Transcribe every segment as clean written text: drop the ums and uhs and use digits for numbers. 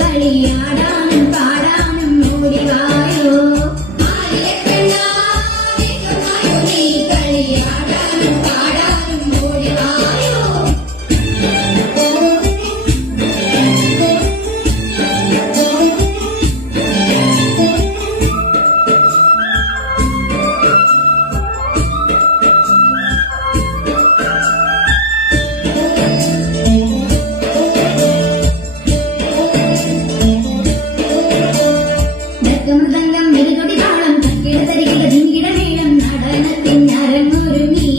കളിയാടാനും പാടാനും ഓടിവായോ നീ കളിയാടാനും പാടാനും ഓടിവായോ മൃദംഗം മെരുകൊടി താളം തക്കിട തരികിട ധിങ്കിട മേളം നടനത്തിനരങ്ങൊരുങ്ങി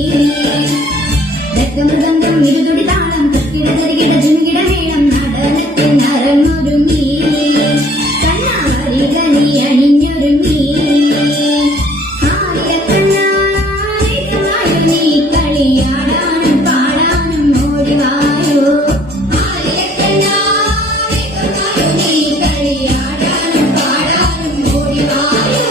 മൃദംഗം മെരുകൊടി താളം തക്കിട തരികിട ധിങ്കിട മേളം നടനത്തിനരങ്ങൊരുങ്ങി കണ്ണാവരിക നീ അണിഞ്ഞൊരുങ്ങി നീ കളിയാടാനും പാടാനും ഓടിവായോ നീ കളിയാടാനും പാടാനും ഓടിവായോ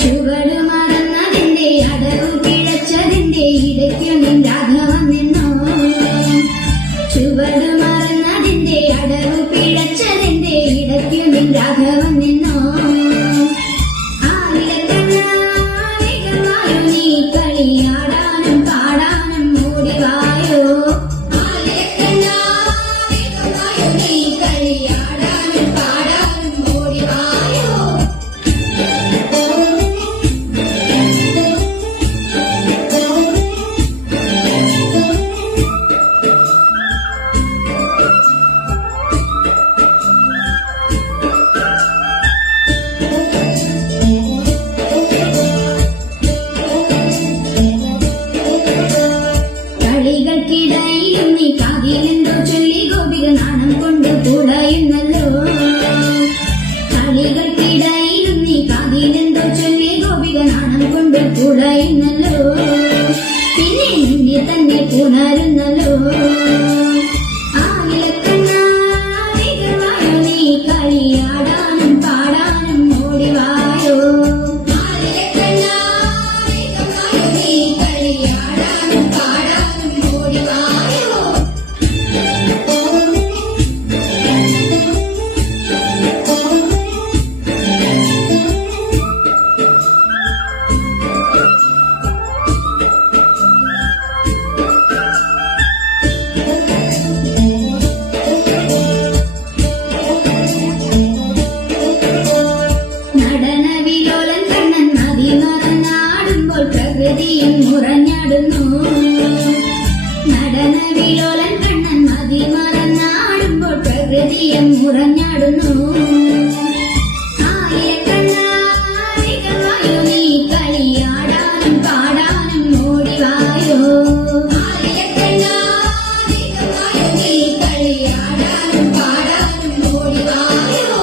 ചുവട് മറന്നതിന്റെ അടവു പിഴച്ചതിന്റെ ഇടയ്ക്കു നിൻ രാഘവൻ നിന്നോ ചുവട് മറന്നതിന്റെ അടവു പിഴച്ചതിന്റെ ഇടയ്ക്കു നിൻ രാഘവൻ നിന്നോ നീ കളിയാടാനും പാടാനും ഓടിവായോ നീ കളിയാടാനും പാടാനും ഓടിവായോ കളികൾക്കിടയിലും നീ കാതിലെന്തോ ചൊല്ലി ഗോപിക നാണം കൊണ്ട് പുളയുന്നല്ലോ കളികൾക്കിടയിലും നീ കാതിലെന്തോ ചൊല്ലി ഗോപിക നാണം കൊണ്ട് പുളയുന്നല്ലോ പിന്നെ നിന്നെ തന്നെ പുണരുന്നല്ലോ നീ കളിയാടാനും പാടാനും ഓടിവായോ നീ കളിയാടാനും പാടാനും ഓടിവായോ നടനവിലോലൻ കണ്ണൻ മതിമറന്നാടുമ്പോൾ പ്രകൃതിയും മുറഞ്ഞാടുന്നു നടനവിലോലൻ കണ്ണൻ മതിമറന്നാടുമ്പോൾ പ്രകൃതിയും മുറഞ്ഞാടുന്നു നീ കളിയാടാനും പാടാനും ഓടിവായോ നീ കളിയാടാനും പാടാനും ഓടിവായോ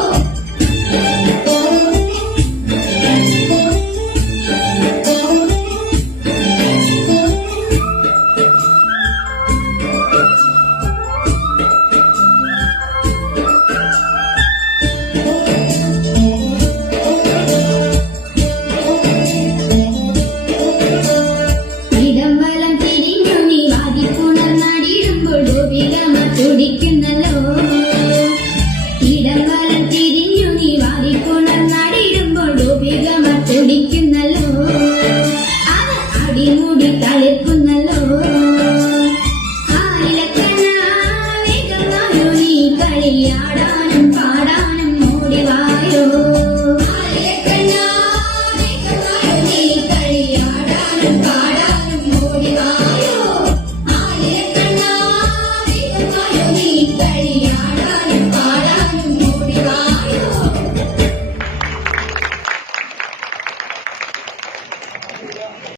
ഇടം വലം തിരിഞ്ഞു നീ വാദിപ്പുണർന്നടിയിടുമ്പോൾ ഗോപികമ തുടിക്കുന്നല്ലോ ഇടം വലം തിരിഞ്ഞു നീ വാദിപ്പുണർന്നടിയിടുമ്പോൾ ഗോപികമ തുടിക്കുന്നല്ലോ അത് അടിമുടി തളിർക്കുന്നല്ലോ നീ കളിയാടാനും പാടാനും